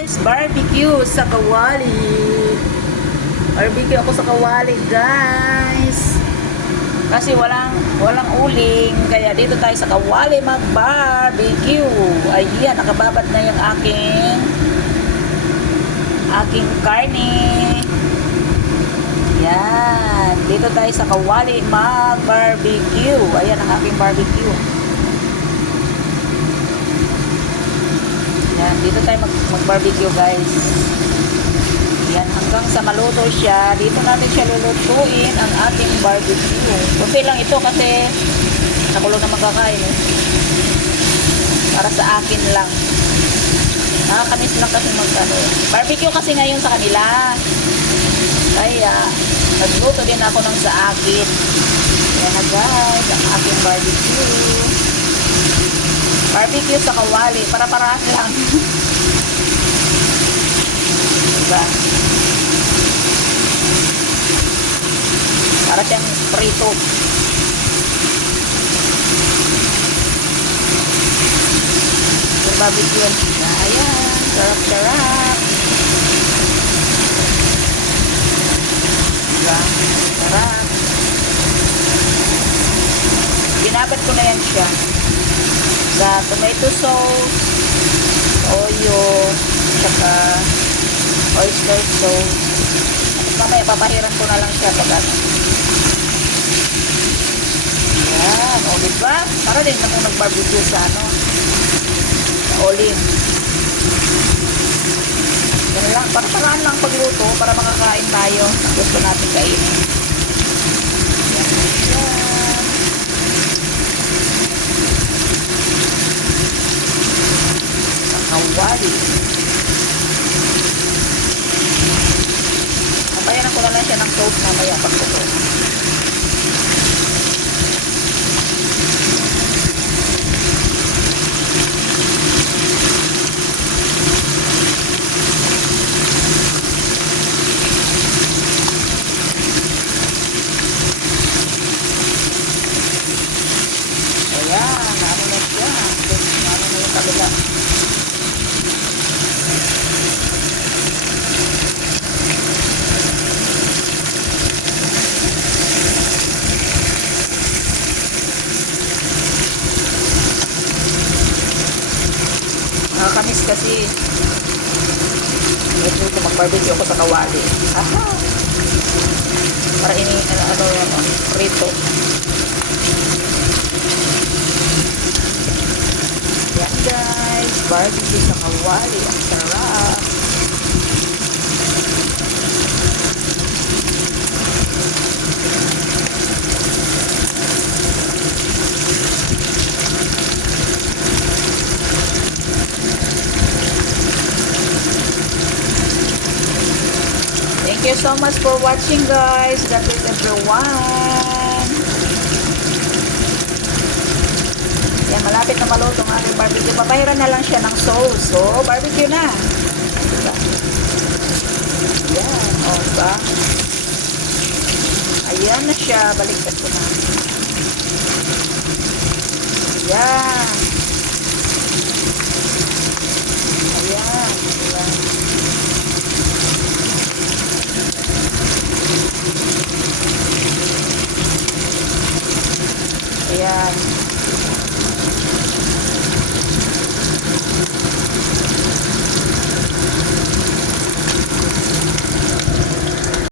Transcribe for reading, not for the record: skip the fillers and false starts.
Guys, barbecue sa Kawali. Barbecue ako sa Kawali, guys. Kasi walang uling, kaya dito tayo sa Kawali mag-barbecue. Ayan, nakababad na yung aking karne. Yan, dito tayo sa Kawali mag-barbecue. Ayan ang aking barbecue. Yan, dito tayo mag-barbecue, guys. Yan, hanggang sa maluto siya, dito natin siya lulutuin ang ating barbecue. Kunti lang ito kasi nakulo na magkakain. Para sa akin lang. Nakakamiss lang kasi barbecue kasi ngayon sa kanila. Kaya, nagluto din ako ng sa akin. Yan na, guys, ang aking barbecue. Barbecue sa Kawali. Para-paraan lang. Diba? Para siyang prito. Barbecue. Ayan. Sarap-sarap. Diba? Sarap. Ginabad ko na yan siya. Sa tomato sauce, toyo, saka oyster sauce. At mamaya papahiran ko na lang siya pag yan, o diba? Para din naman nag-barbecue sa sa olive. Yan lang, paraan lang pagluto para makakain tayo ang gusto natin kainin. Kawali. Papayanan ko na lang siya ng sauce mamaya pagluto. Ayan, ano na siya. Ano na yung kabila. Nakakamiss kasi ito mag-barbecue ako sa Kawali. Aha! Para prito. Yan, guys, barbecue sa Kawali. Ang sarap. Thank you so much for watching, guys. God bless everyone. Yan, malapit na maluto ang aking barbecue. Papahiran na lang siya ng sauce. So, barbecue na. Diba? Yan, o ba? Ayan na siya. Baliktad ko na. Yan.